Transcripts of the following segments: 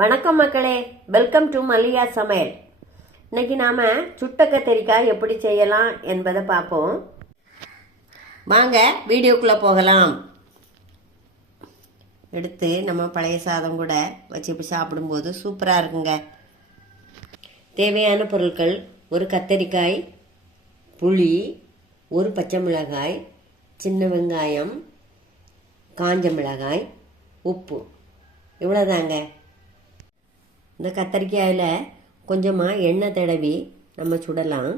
வணக்கம் மக்களே, welcome to Mallika சமையல். இன்னைக்கு நாம சுட்ட கத்தரிக்காய் எப்படி செய்யலாம் என்பதை பார்ப்போம். வாங்க வீடியோக்குள்ள போகலாம். எடுத்து நம்ம பழைய சாதம் கூட வச்சு சாப்பிடும்போது சூப்பராக இருக்குங்க. தேவையான பொருட்கள்: ஒரு கத்தரிக்காய், புளி, ஒரு பச்சை மிளகாய், சின்ன வெங்காயம், காஞ்ச மிளகாய், உப்பு. இவ்வளோதாங்க. இந்த கத்தரிக்காயில் கொஞ்சமாக எண்ணெய் தடவி நம்ம சுடலாம்.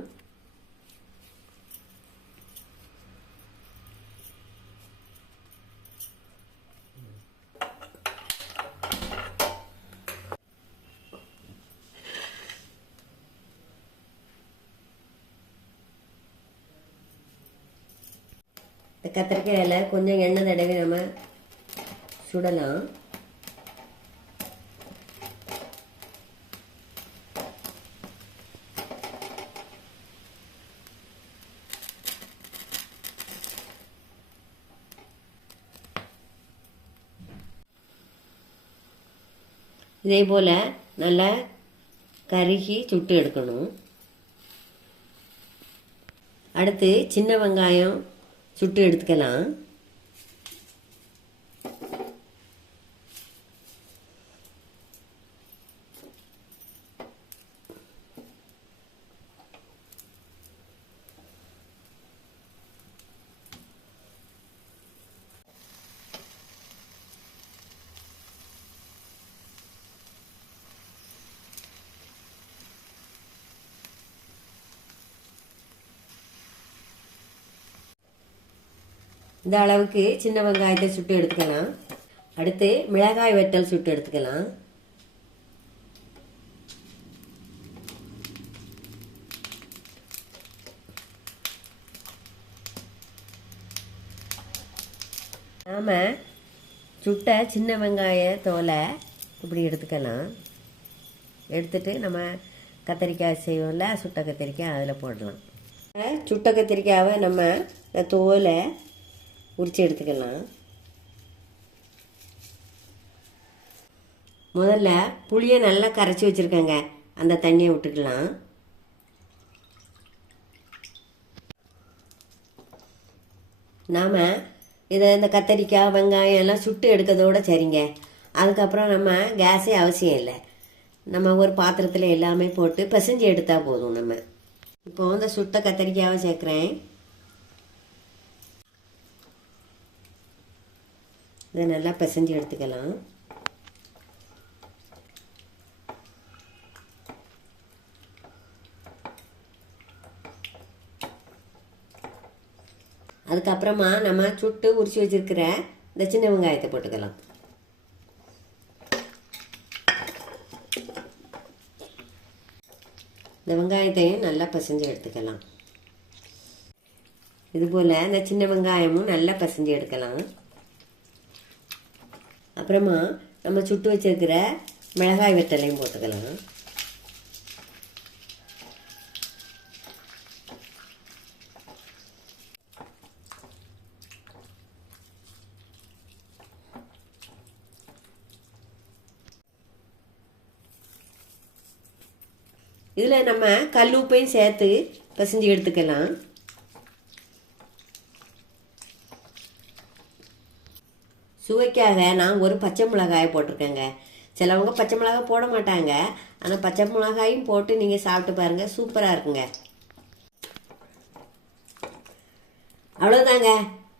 இந்த கத்தரிக்காயில் கொஞ்சம் எண்ணெய் தடவி நம்ம சுடலாம். இதே போல் நல்லா கருகி சுட்டு எடுக்கணும். அடுத்து சின்ன வெங்காயம் சுட்டு எடுத்துக்கலாம். இந்த அளவுக்கு சின்ன வெங்காயத்தை சுட்டு எடுத்துக்கலாம். அடுத்து மிளகாய் வற்றல் சுட்டு எடுத்துக்கலாம். நாம் சுட்ட சின்ன வெங்காய தோலை இப்படி எடுத்துக்கலாம். எடுத்துட்டு நம்ம கத்திரிக்காய் செய்வோம்ல, சுட்ட கத்திரிக்காய் அதில் போடலாம். சுட்ட கத்திரிக்காவை நம்ம இந்த தோலை உரிச்சு எடுத்துக்கலாம். முதல்ல புளியை நல்லா கரைச்சி வச்சுருக்கேங்க, அந்த தண்ணியை விட்டுக்கலாம். நாம் இதை இந்த கத்தரிக்காய் வெங்காயம் எல்லாம் சுட்டு எடுக்கிறதோட சரிங்க. அதுக்கப்புறம் நம்ம கேஸே அவசியம் இல்லை. நம்ம ஒரு பாத்திரத்தில் எல்லாமே போட்டு பிசைஞ்சு எடுத்தால் போதும். நம்ம இப்போ இந்த சுட்ட கத்தரிக்காவை சேர்க்குறேன். இதை நல்லா பிசைஞ்சு எடுத்துக்கலாம். அதுக்கப்புறமா நம்ம சுட்டு உரிச்சு வச்சிருக்கிற இந்த சின்ன வெங்காயத்தை போட்டுக்கலாம். இந்த வெங்காயத்தையும் நல்லா பிசைஞ்சு எடுத்துக்கலாம். இதுபோல் இந்த சின்ன வெங்காயமும் நல்லா பிசைஞ்சு எடுக்கலாம். அப்புறமா நம்ம சுட்டு வச்சிருக்கிற மிளகாய் வற்றலையும் போட்டுக்கலாம். இதில் நம்ம கல் உப்பையும் சேர்த்து பிசைஞ்சு எடுத்துக்கலாம். சுவைக்காக நான் ஒரு பச்சை மிளகாயை போட்டிருக்கேங்க. சிலவங்க பச்சை மிளகாய் போட மாட்டாங்க. ஆனால் பச்சை மிளகாயும் போட்டு நீங்கள் சாப்பிட்டு பாருங்கள், சூப்பராக இருக்குங்க. அவ்வளோதாங்க,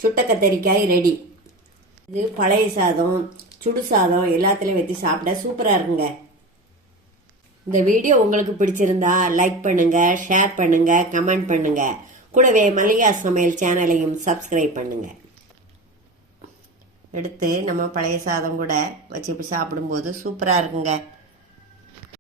சுட்ட கத்தரிக்காய் ரெடி. இது பழைய சாதம், சுடு சாதம் எல்லாத்துலேயும் வச்சு சாப்பிட சூப்பராக இருக்குங்க. இந்த வீடியோ உங்களுக்கு பிடிச்சிருந்தா லைக் பண்ணுங்கள், ஷேர் பண்ணுங்கள், கமெண்ட் பண்ணுங்கள். கூடவே மல்லிகா சமையல் சேனலையும் சப்ஸ்கிரைப் பண்ணுங்கள். எடுத்து நம்ம பழைய சாதம் கூட வச்சு சாப்பிடும்போது சூப்பராக இருக்குங்க.